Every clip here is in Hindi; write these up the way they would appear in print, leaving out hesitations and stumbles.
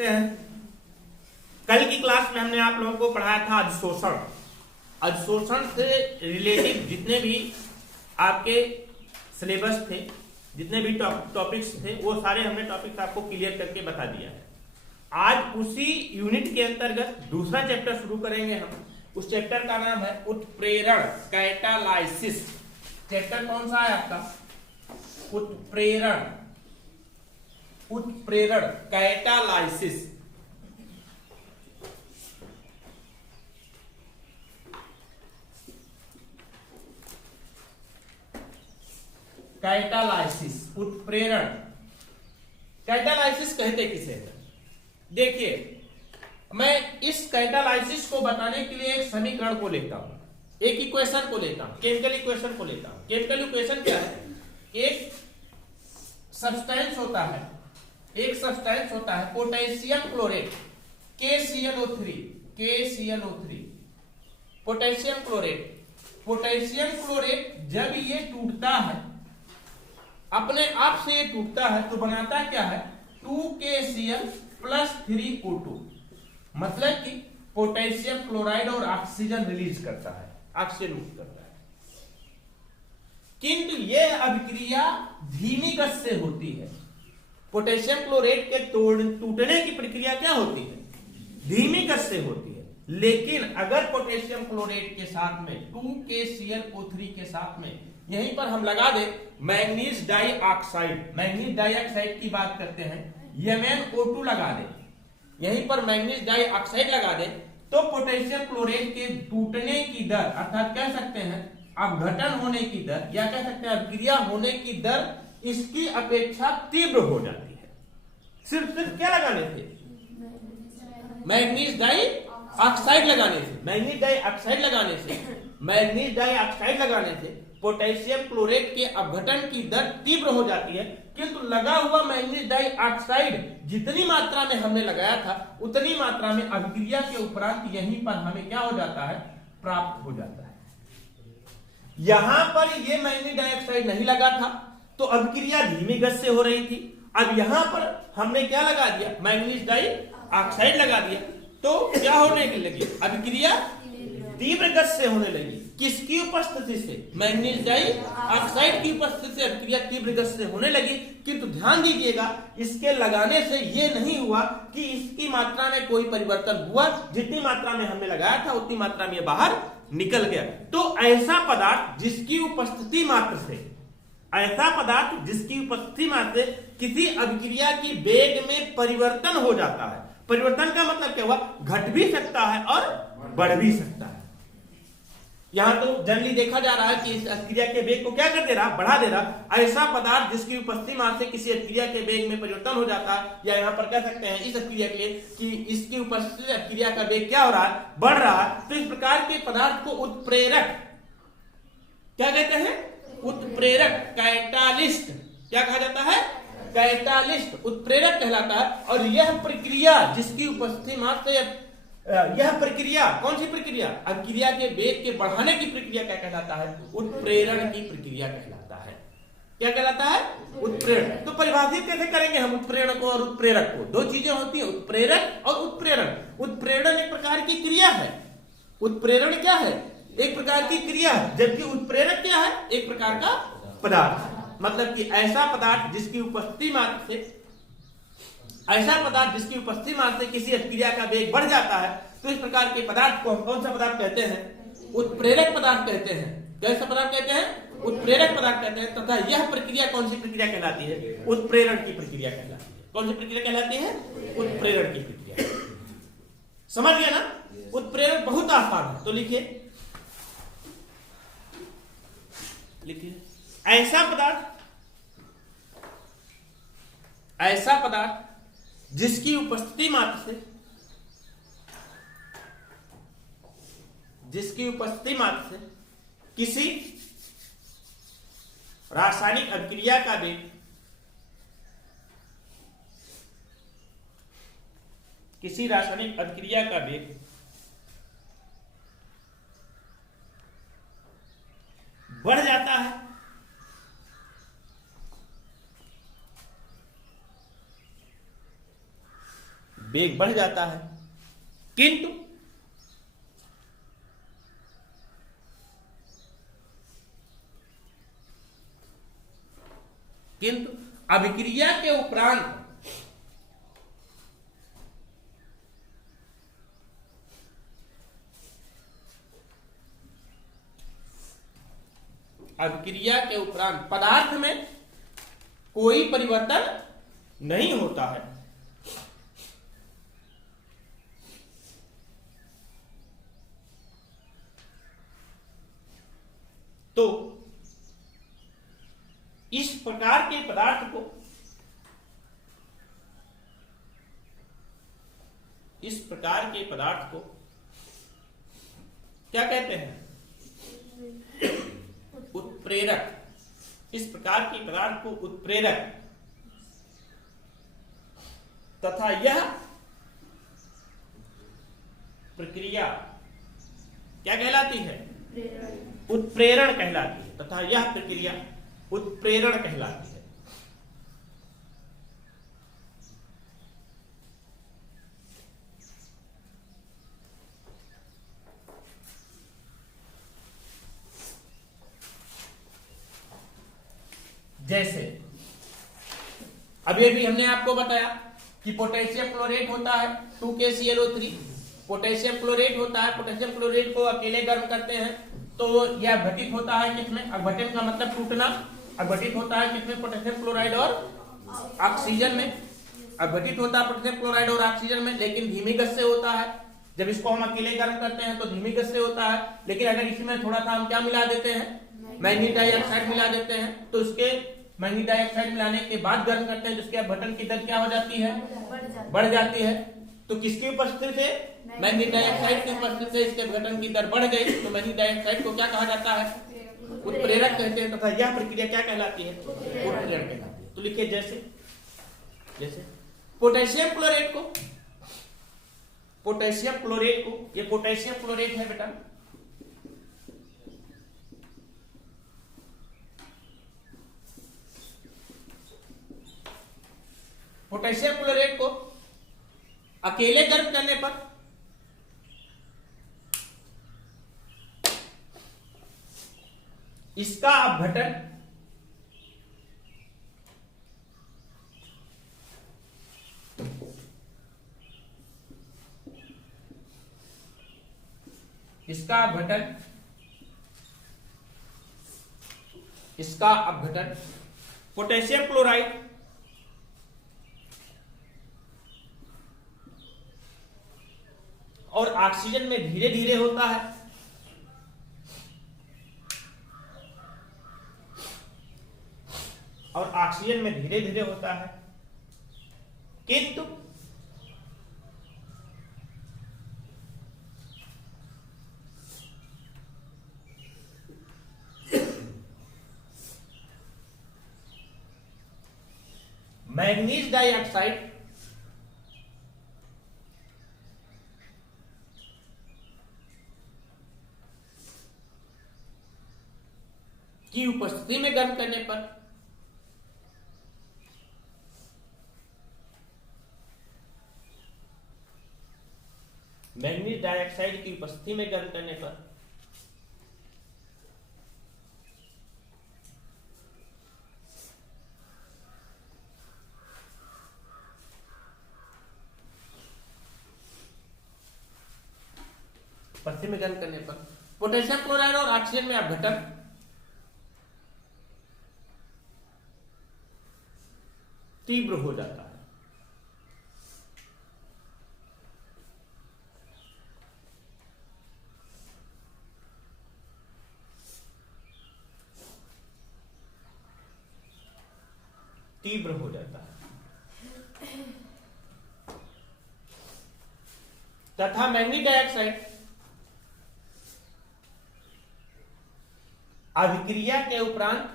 हैं। कल की क्लास में हमने आप लोगों को पढ़ाया था अधिशोषण। अधिशोषण से रिलेटेड जितने भी आपके सिलेबस थे, जितने भी टॉपिक्स थे, वो सारे हमने टॉपिक्स आपको क्लियर करके बता दिया है। आज उसी यूनिट के अंतर्गत दूसरा चैप्टर शुरू करेंगे हम। उस चैप्टर का नाम है उत्प्रेरण, कैटालाइसिस। चैप्टर कौन सा है आपका? उत्प्रेरण, उत्प्रेरण, कैटालाइसिस। कैटालाइसिस, उत्प्रेरण। कैटालाइसिस कहते किसे हैं? देखिए, मैं इस कैटालाइसिस को बताने के लिए एक समीकरण को लेता हूं, एक इक्वेशन को लेता हूं, केमिकल इक्वेशन को लेता हूं। केमिकल इक्वेशन क्या है? एक सब्सटेंस होता है, एक सब्सटेंस होता है potassium chlorate, KClO3, KClO3, potassium chlorate. Potassium chlorate जब ये टूटता है, अपने आप से ये टूटता है, तो बनाता क्या है? 2KCl + 3O2। मतलब कि पोटेशियम क्लोराइड और ऑक्सीजन रिलीज करता है, ऑक्सीजन मुक्त करता है। किंतु यह अभिक्रिया धीमी गति से होती है। पोटेशियम क्लोराइड के टूटने की प्रक्रिया क्या होती है? धीमी गति से होती है। लेकिन अगर पोटेशियम क्लोराइड के साथ में 2KClO3 के साथ में यहीं पर हम लगा दे मैंगनीज डाइऑक्साइड, मैंगनीज डाइऑक्साइड की बात करते हैं, MnO2 लगा दे, यहीं पर मैंगनीज डाइऑक्साइड लगा दे, तो पोटेशियम क्लोराइड के टूटने की दर, अर्थात कह सकते हैं अपघटन होने की दर, या कह सकते हैं अभिक्रिया होने की दर इसकी अपेक्षा तीव्र हो जाती है। सिर्फ क्या लगाने थे? मैंगनीज डाइऑक्साइड लगाने से, मैंगनीज डाइऑक्साइड लगाने से, मैंगनीज डाइऑक्साइड लगाने से पोटेशियम क्लोराइड के अपघटन की दर तीव्र हो जाती है। किंतु लगा हुआ मैंगनीज डाइऑक्साइड जितनी मात्रा में हमने लगाया था, उतनी मात्रा में अभिक्रिया के उपरांत यहीं पर हमें क्या हो जाता है? प्राप्त हो जाता है। यहां पर ये मैंगनीज डाइऑक्साइड नहीं लगा था, तो अभिक्रिया धीमी गति से हो रही थी। अब यहां पर हमने क्या लगा दिया? मैंगनीज डाइऑक्साइड लगा दिया, तो क्या होने लगी? अभिक्रिया तीव्र गति से होने लगी। किसकी उपस्थिति से? मैंगनीज डाइऑक्साइड की उपस्थिति से अभिक्रिया तीव्र गति से होने लगी। किंतु ध्यान दीजिएगा, इसके लगाने से यह नहीं हुआ कि इसकी मात्रा में कोई परिवर्तन हुआ। जितनी मात्रा में हमने लगाया था उतनी मात्रा में बाहर निकल गया। तो ऐसा पदार्थ जिसकी उपस्थिति मात्र से, ऐसा पदार्थ जिसकी उपस्थिति मात्र से किसी अभिक्रिया की वेग में परिवर्तन हो जाता है। परिवर्तन का मतलब क्या हुआ? घट भी सकता है और बढ़ भी सकता है। यहां तो जनरली देखा जा रहा है कि इस अभिक्रिया के वेग को क्या कर दे रहा? बढ़ा दे रहा। ऐसा पदार्थ जिसकी उपस्थिति मात्र से किसी अभिक्रिया के वेग में परिवर्तन हो जाता है, या यहां पर कह सकते हैं इस अभिक्रिया के लिए कि इसकी उपस्थिति अभिक्रिया का वेग क्या हो रहा है? बढ़ रहा है। तो इस प्रकार के पदार्थ को उत्प्रेरक क्या कहते हैं? उत्प्रेरक, कैटालिस्ट। क्या कहा जाता है? कैटालिस्ट, उत्प्रेरक कहलाता है। और यह प्रक्रिया जिसकी उपस्थिति मात्र से, यह प्रक्रिया कौन सी प्रक्रिया? अभिक्रिया के वेग के बढ़ाने की प्रक्रिया क्या कहलाता है? उत्प्रेरण की प्रक्रिया कहलाता है। क्या कहलाता है? उत्प्रेरण। तो परिभाषित कैसे करेंगे हम उत्प्रेरण को और उत्प्रेरक को? दो चीजें होती है, उत्प्रेरक और उत्प्रेरण। उत्प्रेरण एक प्रकार की क्रिया है, उत्प्रेरण क्या है? एक प्रकार की क्रिया है, जबकि उत्प्रेरक क्या है? एक प्रकार का पदार्थ। मतलब कि ऐसा पदार्थ जिसकी उपस्थिति मात्र से, ऐसा पदार्थ जिसकी उपस्थिति मात्र से किसी अभिक्रिया का वेग बढ़ जाता है, तो इस प्रकार के पदार्थ को हम कौन सा पदार्थ कहते हैं? उत्प्रेरक पदार्थ कहते हैं। कैसा पदार्थ कहते हैं? उत्प्रेरक पदार्थ कहते हैं। तथा यह प्रक्रिया कौन सी प्रक्रिया कहलाती है? उत्प्रेरण की प्रक्रिया कहलाती है। कौन सी प्रक्रिया कहलाती है? उत्प्रेरण की प्रक्रिया। समझ गया ना? उत्प्रेरण बहुत आसान है। तो लिखिए, लिखिए, ऐसा पदार्थ जिसकी उपस्थिति मात्र से, जिसकी उपस्थिति मात्र से किसी रासायनिक अभिक्रिया का वेग, किसी रासायनिक अभिक्रिया का वेग बढ़ जाता है, वेग बढ़ जाता है। किंतु अभिक्रिया के उपरांत पदार्थ में कोई परिवर्तन नहीं होता है। तो इस प्रकार के पदार्थ को क्या कहते हैं? उत्प्रेरक। इस प्रकार के पदार्थ को उत्प्रेरक तथा यह प्रक्रिया क्या कहलाती है? उत्प्रेरण कहलाती है। तथा यह प्रक्रिया उत्प्रेरण कहलाती है। जैसे अभी हमने आपको बताया कि पोटेशियम क्लोरेट होता है 2KClO3। पोटेशियम क्लोरेट होता है। पोटेशियम क्लोरेट को अकेले गर्म करते हैं तो यह घटित होता है किसमें? अपघटन का मतलब टूटना। अपघटित होता है किसमें? पोटेशियम क्लोराइड और ऑक्सीजन में। अपघटित होता है पोटेशियम क्लोराइड और ऑक्सीजन में, लेकिन धीमी गति से होता है। जब इसको हम अकेले गर्म करते हैं तो धीमी गति से होता है, लेकिन अगर इसमें थोड़ा सा हम क्या मिला देते हैं? मैग्नीज डाइऑक्साइड मिला देते हैं, तो उसके मैग्नीज डाइऑक्साइड मिलाने के बाद गर्म करते हैं, जिसके अपघटन की दर क्या हो जाती है? बढ़ जाती है। तो किसकी उपस्थिति से? मैग्नीज डाइऑक्साइड की उपस्थिति से इसके अपघटन की दर बढ़ गई, तो मैग्नीज डाइऑक्साइड को क्या कहा जाता है? उत्प्रेरक कहते हैं। तथा यह प्रक्रिया क्या कहलाती है? उत्प्रेरण कहलाती है। तो लिखिए जैसे पोटेशियम क्लोरेट को ये पोटेशियम क्लोरेट है बेटा। पोटेशियम क्लोरेट को अकेले गर्म करने पर इसका अपघटन पोटेशियम क्लोराइड और ऑक्सीजन में धीरे धीरे होता है। किंतु मैग्नीज डाइऑक्साइड की उपस्थिति में गर्म करने पर मैग्नीज डाइऑक्साइड की उपस्थिति में गर्म करने पर पोटेशियम क्लोराइड और ऑक्सीजन में अपघटन तीव्र हो जाता है। तथा मैग्नीज डाइऑक्साइड अभिक्रिया के उपरांत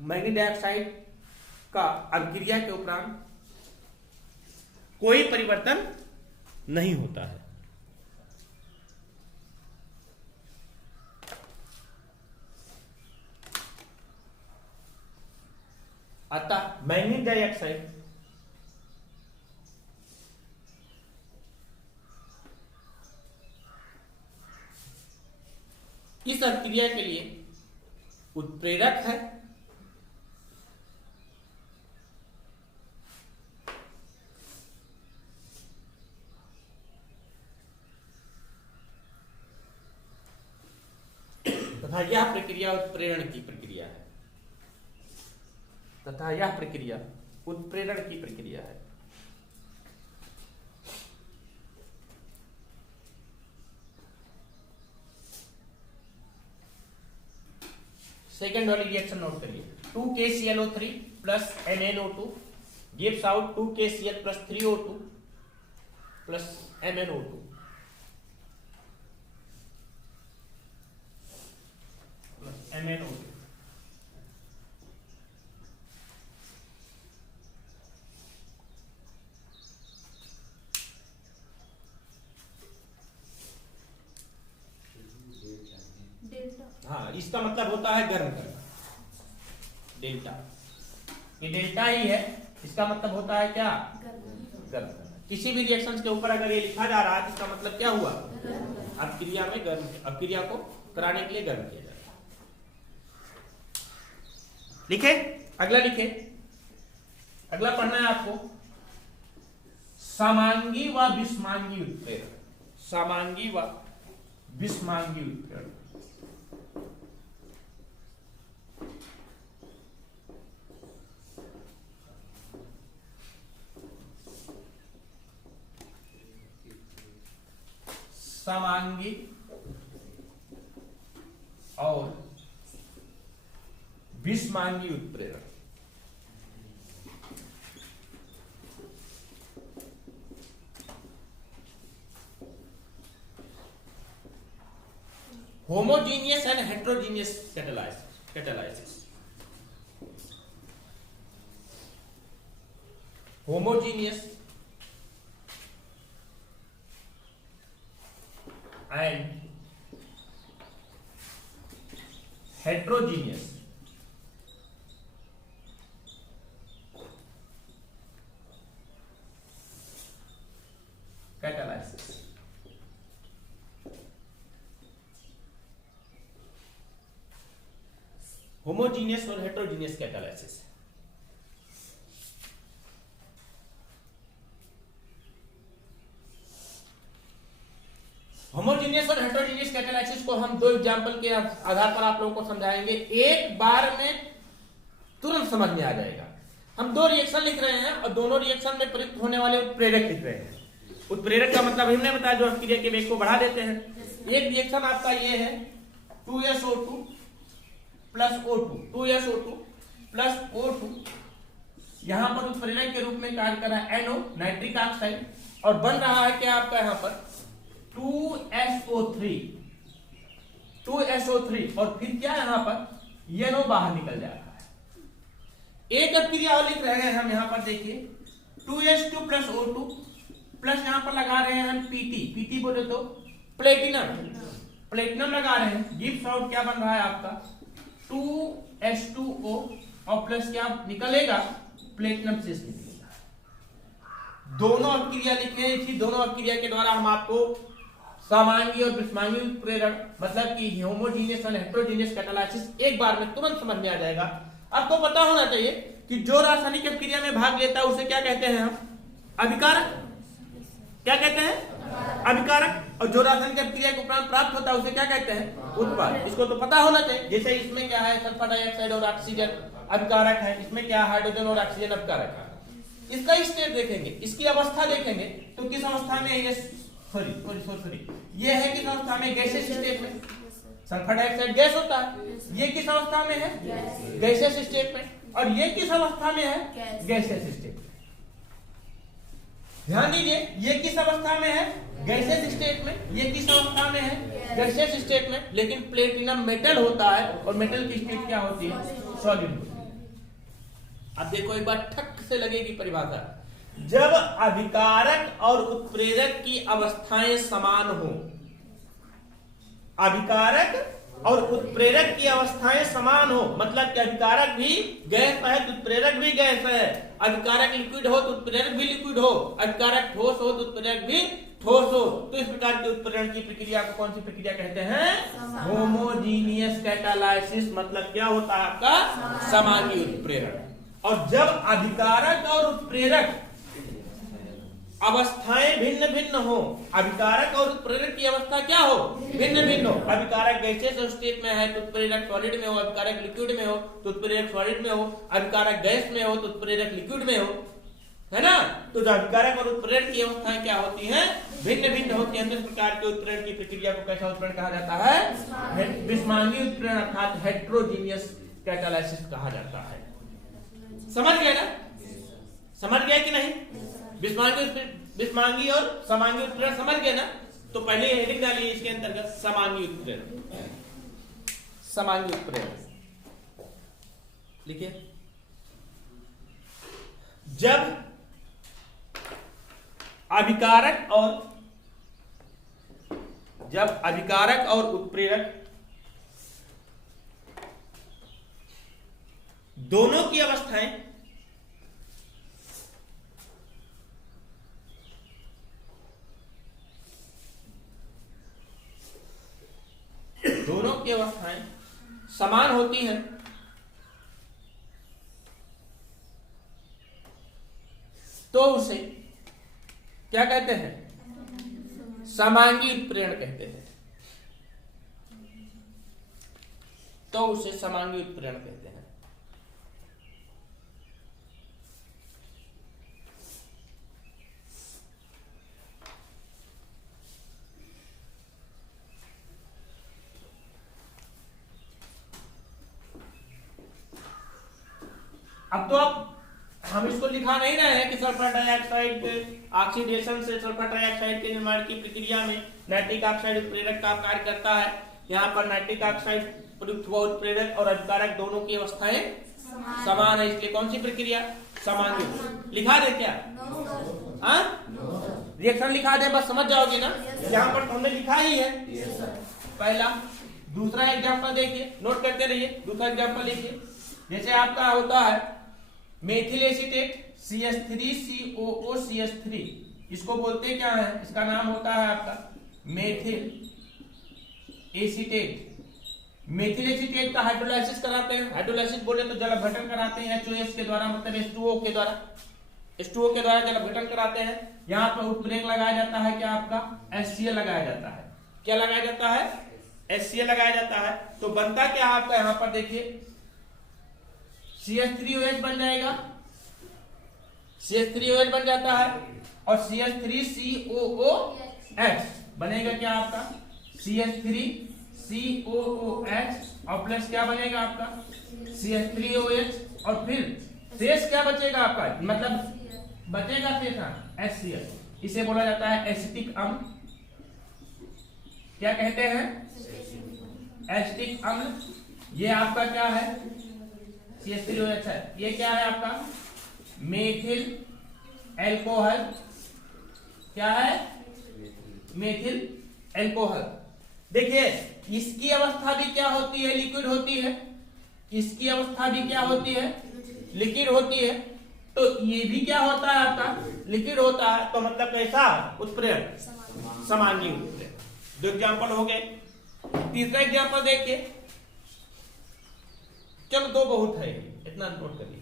मैग्नीज डाइऑक्साइड का अभिक्रिया के उपरांत कोई परिवर्तन नहीं होता है। मैंगनीज डाइऑक्साइड इस अभिक्रिया के लिए उत्प्रेरक है तथा यह प्रक्रिया उत्प्रेरण की प्रक्रिया है सेकेंड वाली रिएक्शन नोट करिए 2KClO3 plus NaNO2 gives out 2KCl plus 3O2 plus MnO2 plus MnO2। हाँ, इसका मतलब होता है गर्म करना, डेल्टा। ये डेल्टा ही है, इसका मतलब होता है क्या? गर्म करना। किसी भी रिएक्शन के ऊपर अगर ये लिखा जा रहा है इसका मतलब क्या हुआ? अभिक्रिया में गर्म, अभिक्रिया को कराने के लिए गर्म किया जाता है। लिखे, अगला लिखे, अगला पढ़ना है आपको समांगी व विषमांगी उत्प्रेरण। समांगी व विषमांगी उत्प्रेरण। समांगी और विषमांगी उत्प्रेरण। Homogeneous and heterogeneous catalysis. Homogeneous and heterogeneous catalysis। Homogeneous और हेट्रोजीनियस कैटालाइसिस। होमोजीनियस और हेट्रोजीनियस कैटालाइसिस को हम दो एग्जांपल के आधार पर आप लोगों को समझाएंगे, एक बार में तुरंत समझ में आ जाएगा। हम दो रिएक्शन लिख रहे हैं और दोनों रिएक्शन में प्रयुक्त होने वाले उत्प्रेरक लिख रहे हैं। उत्प्रेरक का मतलब हमने बताया जो अभिक्रिया के वेग को बढ़ा देते हैं। एक रिएक्शन आपका ये है 2SO2 plus O2, 2SO2 plus O2, यहां पर उत्प्रेरक के रूप में कार्य कर रहा है NO नाइट्रिक ऑक्साइड, और बन रहा है क्या आपका यहां पर 2SO3, और फिर क्या यहां पर ये NO बाहर निकल जा रहा है। एक अभिक्रिया और लिख रहे हैं हम यहां पर, देखिए 2S2 प्लस O2 प्लस यहां पर लगा रहे हैं हम PT बोले तो प्लेटिनम लगा रहे हैं। गिव्स आउट क्या बन रहा है आपका 2H2O और प्लस क्या निकलेगा प्लेटिनम से निकलेगा। दोनों अभिक्रिया लिखे थी, दोनों अभिक्रिया के द्वारा हम आपको समांगी और विषमांगी उत्प्रेरण मतलब कि होमोजीनियस और हेट्रोजीनियस कैटालाइसिस एक बार में तुरंत समझ में आ जाएगा। आपको पता होना चाहिए कि जो रासायनिक अभिक्रिया में भाग लेता है उसे क्या कहते हैं हम? अभिकारक। क्या कहते हैं? अभिकारक। और जो रासायनिक अभिक्रिया के उपरांत प्राप्त होता है उसे क्या कहते हैं? उत्पाद। इसको तो पता होना चाहिए। जैसे इसमें क्या है, सल्फर डाइऑक्साइड और ऑक्सीजन अभिकारक है, इसमें क्या हाइड्रोजन और ऑक्सीजन अभिकारक है। इसका स्टेट देखेंगे, इसकी अवस्था देखेंगे तो किस अवस्था में ये सॉरी ये है किस अवस्था में? गैसियस स्टेट में। सल्फर डाइऑक्साइड गैस होता है, ये किस अवस्था में है? गैसियस स्टेट में। और ये किस अवस्था में है? गैसियस स्टेट में। ध्यान दीजिए, ये किस अवस्था में है? गैसियस स्टेट में। ये किस अवस्था में है? गैसियस स्टेट में। लेकिन प्लेटिनम मेटल होता है और मेटल की स्टेट क्या होती है? सॉलिड होती है। अब देखो एक बार ठक से लगेगी परिभाषा, जब अभिकारक और उत्प्रेरक की अवस्थाएं समान हो, अभिकारक और उत्प्रेरक की अवस्थाएं समान हो, मतलब कि अभिकारक भी गैस है तो उत्प्रेरक भी गैस है, अभिकारक लिक्विड हो तो उत्प्रेरक भी लिक्विड हो, अभिकारक ठोस हो तो उत्प्रेरक भी ठोस हो, तो इस प्रकार के उत्प्रेरण की प्रक्रिया को कौन सी प्रक्रिया कहते हैं? Homogeneous catalysis. मतलब क्या होता है आपका? समांगी उत्प्रेरण। और जब अभिकारक और उत्प्रेरक अवस्थाएं भिन्न भिन्न हो, अभिकारक और उत्प्रेरक की अवस्था क्या हो? भिन्न भिन्न हो। अभिकारक गैसियस स्टेट में है तो उत्प्रेरक सॉलिड में हो, अभिकारक लिक्विड में हो तो उत्प्रेरक सॉलिड में हो, अभिकारक गैस में हो तो उत्प्रेरक लिक्विड में हो, है ना? तो जो अभिकारक और उत्प्रेरक की अवस्थाएं क्या होती हैं? भिन्न भिन्न होती हैं। तो इस प्रकार के उत्प्रेरण की प्रक्रिया को कैसा उत्प्रेरण कहा जाता है? विस्मांगी उत्प्रेरण अर्थात हेट्रोजीनियस कैटालाइसिस कहा जाता है। समझ गए ना? समझ गए कि नहीं? विस्मांगी और समांगी उत्प्रेरण समझ गए ना? तो पहले हेडिंग डालिए इसके अंतर्गत समांगी उत्प्रेरण। समांगी उत्प्रेरण लिखिए। जब अभिकारक और उत्प्रेरक दोनों की अवस्थाएं समान होती हैं तो उसे क्या कहते हैं? समांगी उत्प्रेरण कहते हैं। तो उसे समांगी उत्प्रेरण कहते हैं। अब तो अब हम इसको लिखा नहीं रहे हैं कि सल्फर डाइऑक्साइड के ऑक्सीडेशन से सल्फर डाइऑक्साइड के निर्माण की प्रक्रिया में नाइट्रिक ऑक्साइड उत्प्रेरक का कार्य करता है। यहाँ पर नाइट्रिक ऑक्साइड प्रयुक्त हुआ उत्प्रेरक और अभिकारक दोनों की अवस्थाएं समान है, इसलिए कौन सी प्रक्रिया? समांगी। लिखा दे क्या? रिएक्शन लिखा दे, बस समझ जाओगे ना? यहाँ पर हमने लिखा ही है पहला। दूसरा एग्जाम्पल देखिए, नोट करते रहिए। दूसरा एग्जाम्पल लिखिए। जैसे आपका होता है मेथिल एसीटेट CH3COO CH3, इसको बोलते क्या है? इसका नाम होता है आपका मेथिल एसीटेट। मेथिल एसीटेट का हाइड्रोलाइसिस कराते हैं। हाइड्रोलाइसिस बोले तो जल अपघटन कराते हैं HOS के द्वारा, मतलब H2O के द्वारा। H2O के द्वारा जल अपघटन कराते हैं। यहाँ पर उत्प्रेरक लगाया जाता है क्या? आपका HCl लगाया जाता है। क्या लगाया जाता है? HCl लगाया जाता है। तो बनता क्या आपका? यहाँ पर देखिए CH3OH बन जाएगा, CH3OH बन जाता है और CH3COOH बनेगा क्या आपका? CH3COOH और प्लस क्या बनेगा आपका? CH3OH और फिर शेष क्या बचेगा आपका? मतलब बचेगा शेष HCl। इसे बोला जाता है एसिटिक अम्ल। क्या कहते हैं? एसिटिक अम्ल। ये आपका क्या है? CH3OH है। ये क्या है आपका? Methyl alcohol. क्या है? Methyl alcohol. देखिए इसकी अवस्था भी क्या होती है? लिक्विड होती है। इसकी अवस्था भी क्या होती है? लिक्विड होती है। तो ये भी क्या होता है आपका? लिक्विड होता है। तो मतलब कैसा उत्प्रेरण? समांगी उत्प्रेरण। दो एग्जाम्पल हो गए। तीसरा एग्जाम्पल देखिए। चलो दो बहुत है, इतना नोट करिए।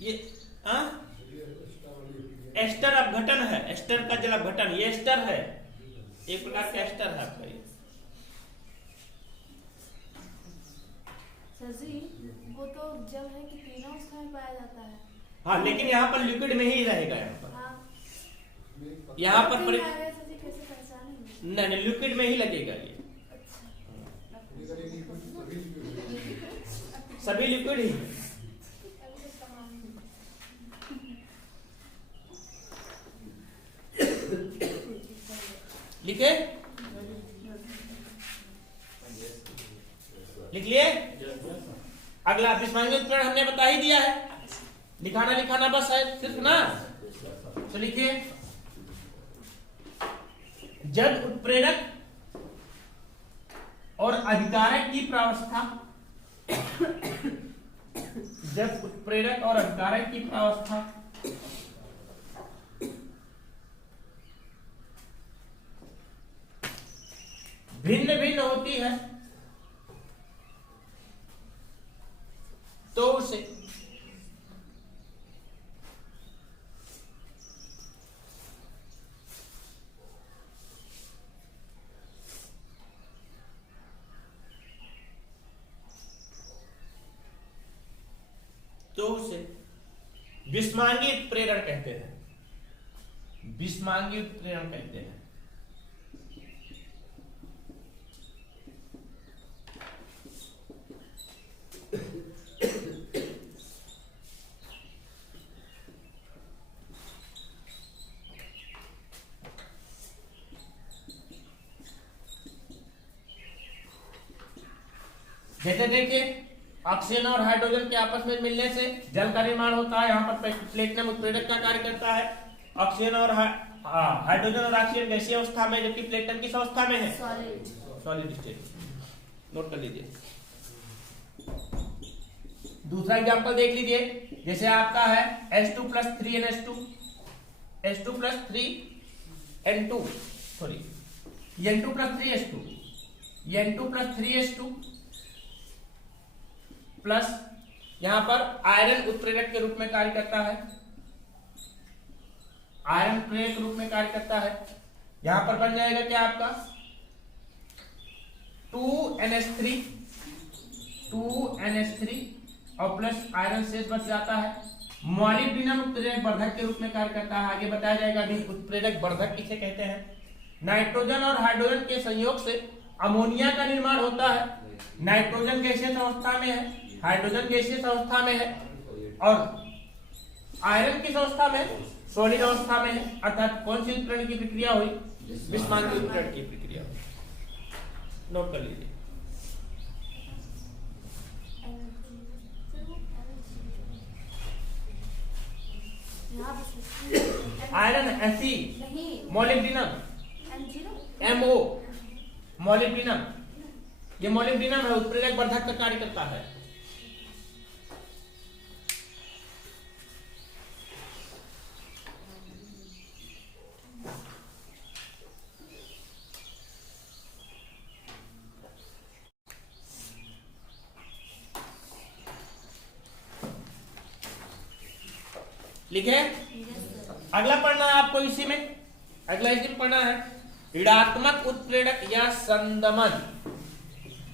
ये एस्टर अपघटन है। एस्टर का जल अपघटन, ये एस्टर है, एक प्रकार का एस्टर है आपका ये। वो तो जल है कि तीनों उसमें पाया जाता है। हाँ, लेकिन यहाँ पर लिक्विड में ही रहेगा। यहाँ पर यहाँ पर नहीं, लिक्विड में ही लगेगा ये। सभी लिक्विड ही लिखे। लिख लिए। अगला विस्मांगी उत्प्रेरण हमने बता ही दिया है, लिखाना बस है सिर्फ ना। तो लिखिए जब उत्प्रेरक और अभिकारक की प्रावस्था जब उत्प्रेरक और अभिकारक की प्रावस्था भिन्न भिन्न होती है तो उसे विस्मांगी उत्प्रेरण कहते हैं। विस्मांगी उत्प्रेरण कहते हैं। जैसे देखिए ऑक्सीजन और हाइड्रोजन के आपस में मिलने से जल का निर्माण होता है। यहाँ पर प्लेटिनम उत्प्रेरक का कार्य करता है। ऑक्सीजन और हाइड्रोजन और ऑक्सीजन गैसीय अवस्था में, जबकि प्लेटिनम किस अवस्था में है? Solid state. नोट कर लीजिए। दूसरा एग्जांपल देख लीजिए। जैसे आपका है H2 plus 3NH2, H2 plus 3N2, sorry N2 plus 3H2, N2 plus 3H2 plus यहां पर आयरन उत्प्रेरक के रूप में कार्य करता है। आयरन उत्प्रेरक के रूप में कार्य करता है। यहां पर बन जाएगा क्या आपका 2NH3 और प्लस आयरन शेष बच जाता है। मॉलिब्डेनम उत्प्रेरक वर्धक के रूप में कार्य करता है। आगे बताया जाएगा अभी उत्प्रेरक वर्धक किसे कहते हैं। नाइट्रोजन और हाइड्रोजन के संयोग से अमोनिया का निर्माण होता है। नाइट्रोजन गैसीय अवस्था में है, हाइड्रोजन गैसीय अवस्था में है और आयरन किस अवस्था में? सॉलिड अवस्था में है। अर्थात कौन सी उत्प्रेरण की प्रक्रिया हुई? विस्मांगी उत्प्रेरण की प्रक्रिया हुई। नोट कर लीजिए। Iron Fe, molybdenum MO, molybdenum, ये मोलिब्डेनम है, उत्प्रेरक वर्धक का कार्य करता है। लिखे। अगला पढ़ना है आपको इसी में, अगला इसी में पढ़ना है ऋणात्मक उत्प्रेरक या संदमन।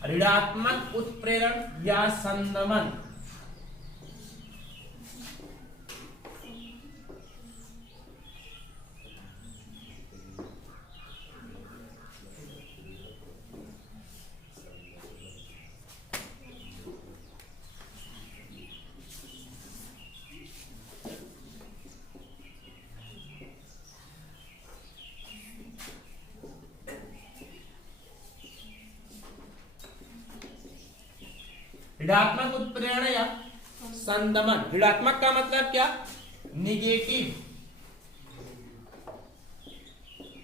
ऋणात्मक उत्प्रेरण या संदमन। ऋणात्मक उत्प्रेरण या संदमन। ऋणात्मक का मतलब क्या? Negative,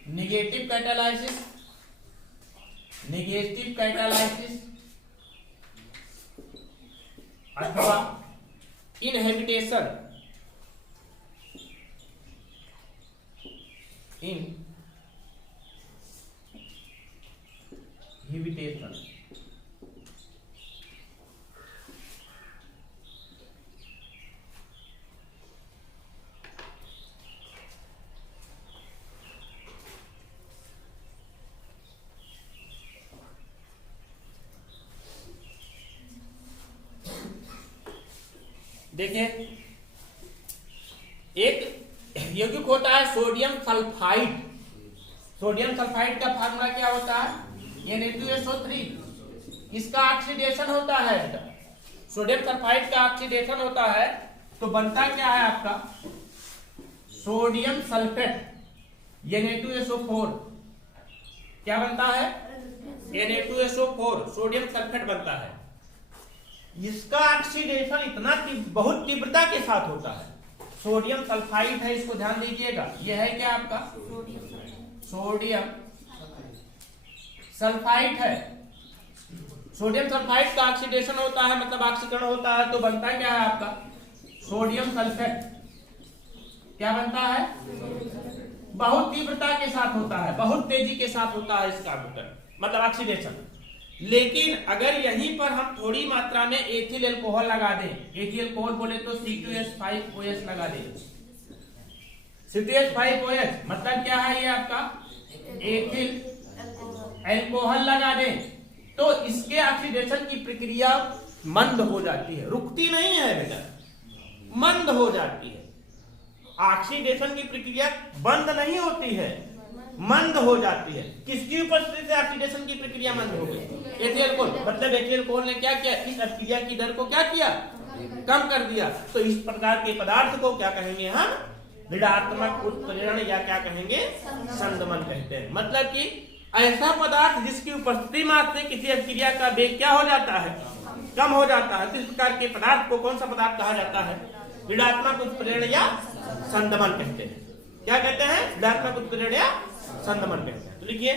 negative catalysis, negative catalysis अथवा इनहिबिटेशन, इनहिबिटेशन। देखिए एक यौगिक होता है सोडियम सल्फाइड। सोडियम सल्फाइड का फार्मूला क्या होता है? Na2SO3। इसका ऑक्सीडेशन होता है। सोडियम सल्फाइड का ऑक्सीडेशन होता है तो बनता क्या है आपका? Sodium sulphate, Na2SO4। क्या बनता है? Na2SO4, सोडियम सल्फेट बनता है। इसका ऑक्सीडेशन इतना बहुत तीव्रता के साथ होता है। सोडियम सल्फाइड है, इसको ध्यान दीजिएगा। यह है क्या आपका सोडियम सल्फाइड है। सोडियम सल्फाइड का ऑक्सीडेशन होता है, मतलब ऑक्सीकरण होता है, तो बनता क्या है आपका सोडियम सल्फेट। क्या बनता है? बहुत तीव्रता के साथ होता है, बहुत तेजी के साथ होता है इसका विघटन, मतलब ऑक्सीडेशन। लेकिन अगर यहीं पर हम थोड़ी मात्रा में एथिल अल्कोहल लगा दें, एथिल अल्कोहल बोले तो C2H5OH लगा दें। C2H5OH मतलब क्या है? ये आपका एथिल अल्कोहल लगा दें तो इसके ऑक्सीडेशन की प्रक्रिया मंद हो जाती है, रुकती नहीं है बेटा, मंद हो जाती है। ऑक्सीडेशन की प्रक्रिया बंद नहीं होती है, मंद हो जाती है। किसकी उपस्थिति से ऑक्सीडेशन की प्रक्रिया मंद हो गई? Ethyl alcohol. मतलब एथिल अल्कोहल ने क्या किया? इस अभिक्रिया की दर को क्या किया? कम कर दिया। तो इस प्रकार के पदार्थ को क्या कहेंगे हम? ऋणात्मक उत्प्रेरण या क्या कहेंगे? संदमन कहते हैं। मतलब कि ऐसा पदार्थ जिसकी उपस्थिति मात्र से किसी अभिक्रिया का वेग क्या हो जाता है? कम हो जाता है। तो इस प्रकार के पदार्थ को कौन सा पदार्थ कहा जाता है? ऋणात्मक उत्प्रेरण या संदमन कहते हैं। क्या कहते हैं? ऋणात्मक उत्प्रेरण या संदमन कहते हैं। तो लिखिए,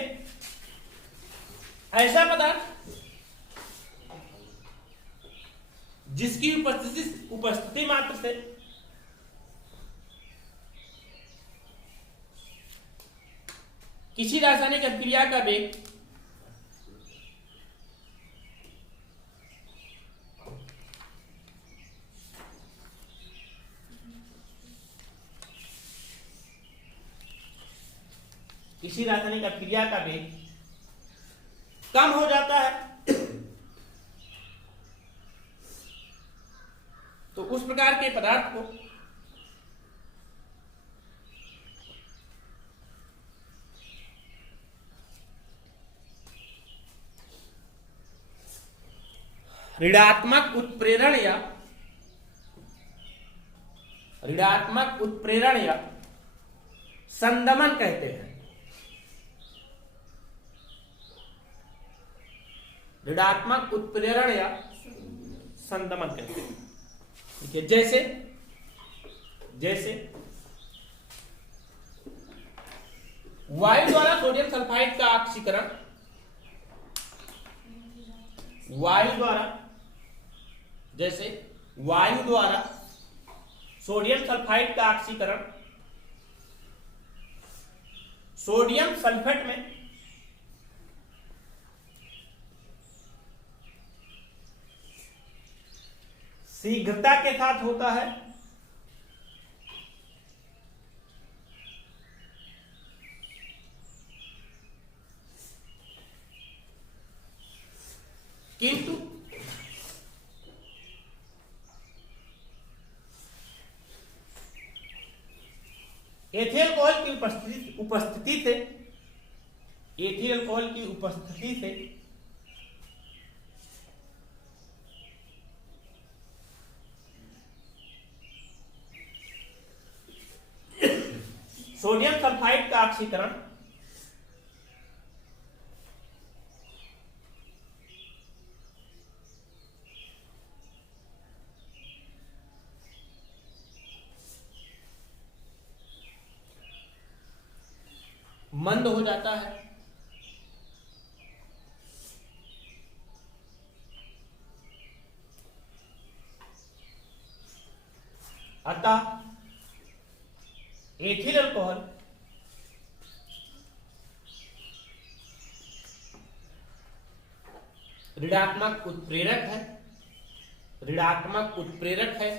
ऐसा पदार्थ जिसकी उपस्थिति मात्र से किसी रासायनिक अभिक्रिया का वेग किसी रासायनिक अभिक्रिया का वेग कम हो जाता है, तो उस प्रकार के पदार्थ को ऋणात्मक उत्प्रेरण या संदमन कहते हैं। ऋणात्मक उत्प्रेरण या संदमन कहते हैं। देखिए, जैसे वायु द्वारा सोडियम सल्फाइड का ऑक्सीकरण, वायु द्वारा सोडियम सल्फाइड का ऑक्सीकरण सोडियम सल्फेट में शीघ्रता के साथ होता है, किंतु एथिल अल्कोहल की उपस्थिति से सोडियम सल्फाइड का ऑक्सीकरण मंद हो जाता है, अतः एथिल अल्कोहल ऋणात्मक उत्प्रेरक है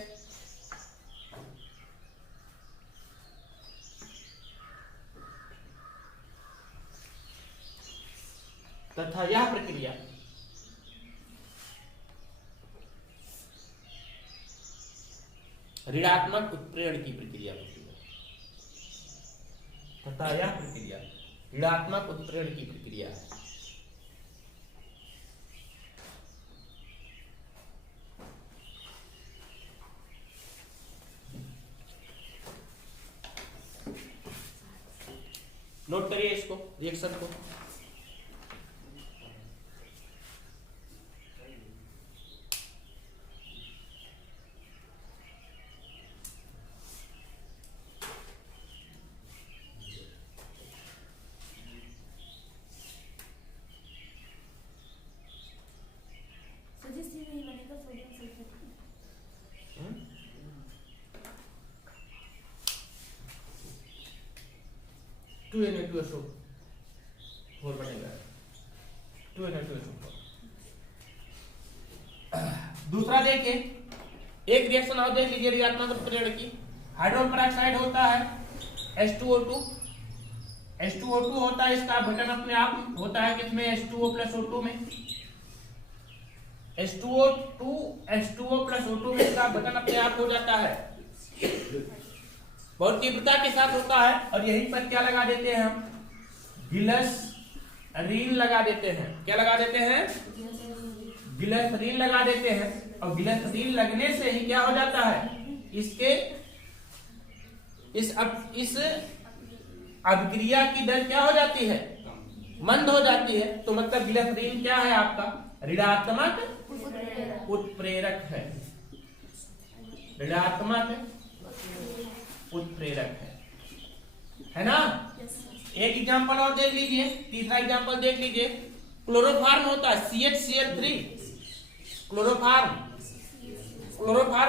तथा यह प्रक्रिया ऋणात्मक उत्प्रेरण की प्रक्रिया होती है, तथा यह प्रक्रिया ऋणात्मक उत्प्रेरण की प्रक्रिया है। नोट करिए इसको, रिएक्शन को। 2SO4 बनेगा, 2Na2SO4। दूसरा देखिए, एक रिएक्शन और देख लीजिए ऋणात्मक उत्प्रेरण की। हाइड्रोजन पेरोक्साइड होता है H2O2, H2O2 होता है, इसका बटन अपने आप होता है किसमें, H2O + O2 में, H2O + O2 में इसका बटन अपने आप हो जाता है, बहुत तीव्रता के साथ होता है। और यहीं पर क्या लगा देते हैं हम, ग्लिसरीन लगा देते हैं। क्या लगा देते हैं, ग्लिसरीन लगा देते हैं। और ग्लिसरीन लगने से ही क्या हो जाता है, इसके इस अभिक्रिया की दर क्या हो जाती है, मंद हो जाती है। तो मतलब ग्लिसरीन क्या है आपका, ऋणात्मक उत्प्रेरक है, ऋणात्मक उत्प्रेरक है ना। एक एग्जांपल और देख लीजिए, तीसरा एग्जांपल देख लीजिए। क्लोरोफार्म होता है CHCl3, क्लोरोफार्म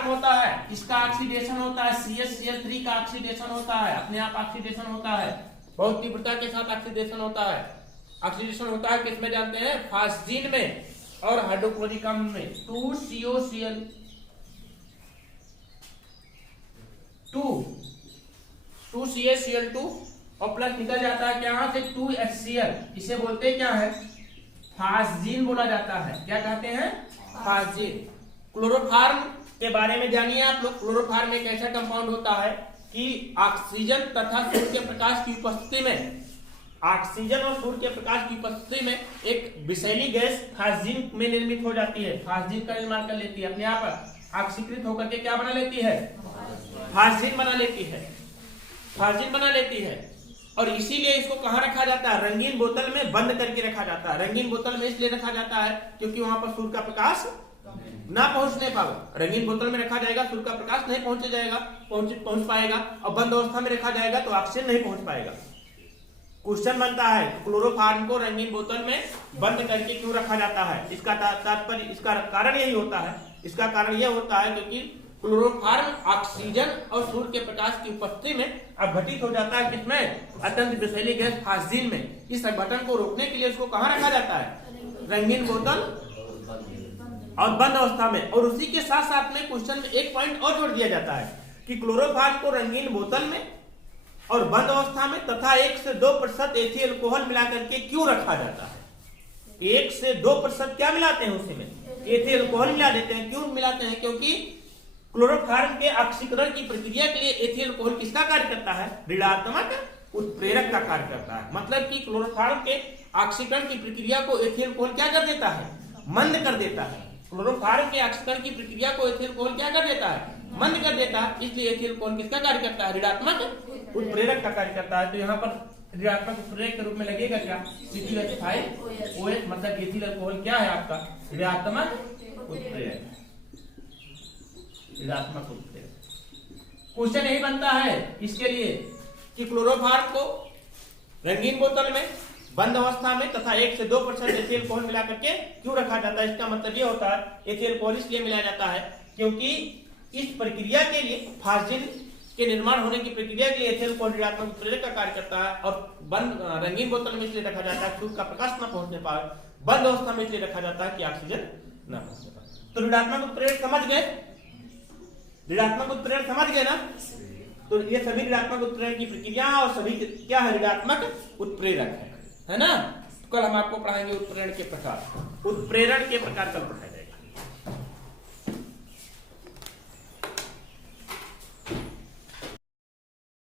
होता है, इसका ऑक्सीडेशन होता है, CHCl3 का ऑक्सीडेशन होता है, अपने आप ऑक्सीडेशन होता है, बहुत तीव्रता के साथ ऑक्सीडेशन होता है। ऑक्सीडेशन होता है किसमें जानते हैं, फास्जीन में और हाइड्रोक्लोरिक अम्ल में। 2CaCl2 और प्लस निकल जाता है क्या, यहाँ से 2HCl, इसे बोलते हैं क्या है, फास्जीन बोला जाता है। क्या कहते हैं, फास्जीन। क्लोरोफार्म के बारे में जानिए आप लोग। क्लोरोफार्म एक ऐसा कंपाउंड होता है कि ऑक्सीजन तथा सूर्य के प्रकाश की उपस्थिति में, ऑक्सीजन और सूर्य के प्रकाश की उपस्थिति में एक विषैली गैस फास्जीन में निर्मित हो जाती है, फास्जीन का निर्माण कर लेती है, अपने आप ऑक्सीकृत होकर के क्या बना लेती है, फास्जीन बना लेती है, फास्जीन बना लेती है। और इसीलिए इसको कहाँ रखा जाता है, रंगीन बोतल में बंद करके रखा जाता है। रंगीन बोतल में इसलिए रखा जाता है क्योंकि वहां पर सूर्य का प्रकाश ना पहुंचने पाएगा। रंगीन बोतल में रखा जाएगा, सूर्य का प्रकाश नहीं पहुंच पाएगा, और बंद अवस्था में रखा जाएगा तो ऑक्सीजन नहीं पहुंच पाएगा। क्वेश्चन बनता है, क्लोरोफार्म को रंगीन बोतल में बंद करके क्यों रखा जाता है। इसका तात्पर्य, इसका कारण यही होता है, इसका कारण यह होता है क्योंकि क्लोरोफार्म ऑक्सीजन और सूर्य के प्रकाश की उपस्थिति में अपघटित हो जाता है किसमें, अत्यंत विषैली गैस फास्जीन में। इस अपघटन को रोकने के लिए उसको कहाँ रखा जाता है, रंगीन बोतल और बंद अवस्था में। और उसी के साथ साथ में क्वेश्चन में एक पॉइंट और जोड़ दिया जाता है कि क्लोरोफार्म को रंगीन बोतल में और बंद अवस्था में तथा 1 से 2% एथिल अल्कोहल मिलाकर के क्यों रखा जाता है। 1 से 2% क्या मिलाते हैं उसी में, एथिल अल्कोहल मिला देते हैं। क्यों मिलाते हैं, क्योंकि क्लोरोफार्म के ऑक्सीकरण की प्रक्रिया के लिए एथिल अल्कोहल किसका कार्य करता है, ऋणात्मक उत्प्रेरक का कार्य करता है। मतलब कि क्लोरोफार्म के ऑक्सीकरण की प्रक्रिया को एथिल अल्कोहल क्या कर देता है, मंद कर देता है। क्लोरोफार्म के ऑक्सीकरण की प्रक्रिया को एथिल अल्कोहल क्या कर देता है, मंद कर देता है। इसलिए एथिल अल्कोहल किसका कार्य करता है, ऋणात्मक उत्प्रेरक का कार्य करता है। तो यहाँ पर ऋणात्मक उत्प्रेरक के रूप में लगेगा क्या, CH5OH, मतलब एथिल अल्कोहल क्या है आपका, ऋणात्मक उत्प्रेरक, ऋणात्मक उत्प्रेरक। क्वेश्चन यही बनता है इसके लिए कि क्लोरोफार्म को रंगीन बोतल में बंद अवस्था में तथा 1 से 2% एथिल अल्कोहल मिला करके क्यों रखा जाता है। इसका मतलब ये होता है, एथिल अल्कोहल इसलिए मिलाया जाता है क्योंकि इस प्रक्रिया के लिए, फास्जीन के निर्माण होने की प्रक्रिया के लिए एथिल अल्कोहल ऋणात्मक उत्प्रेरक का कार्य करता है। और रंगीन बोतल में इसलिए रखा जाता है सूर्य का प्रकाश न पहुंचने पाए, बंद अवस्था में इसलिए रखा जाता है कि ऑक्सीजन न पहुंचने पाए। तो ऋणात्मक उत्प्रेरक समझ गए, ऋणात्मक उत्प्रेरक समझ गए ना। तो ये सभी ऋणात्मक उत्प्रेरक की प्रक्रिया और सभी क्या है, ऋणात्मक उत्प्रेरक है ना। कल हम आपको पढ़ाएंगे उत्प्रेरण के प्रकार, उत्प्रेरण के प्रकार कल पढ़ाएंगे।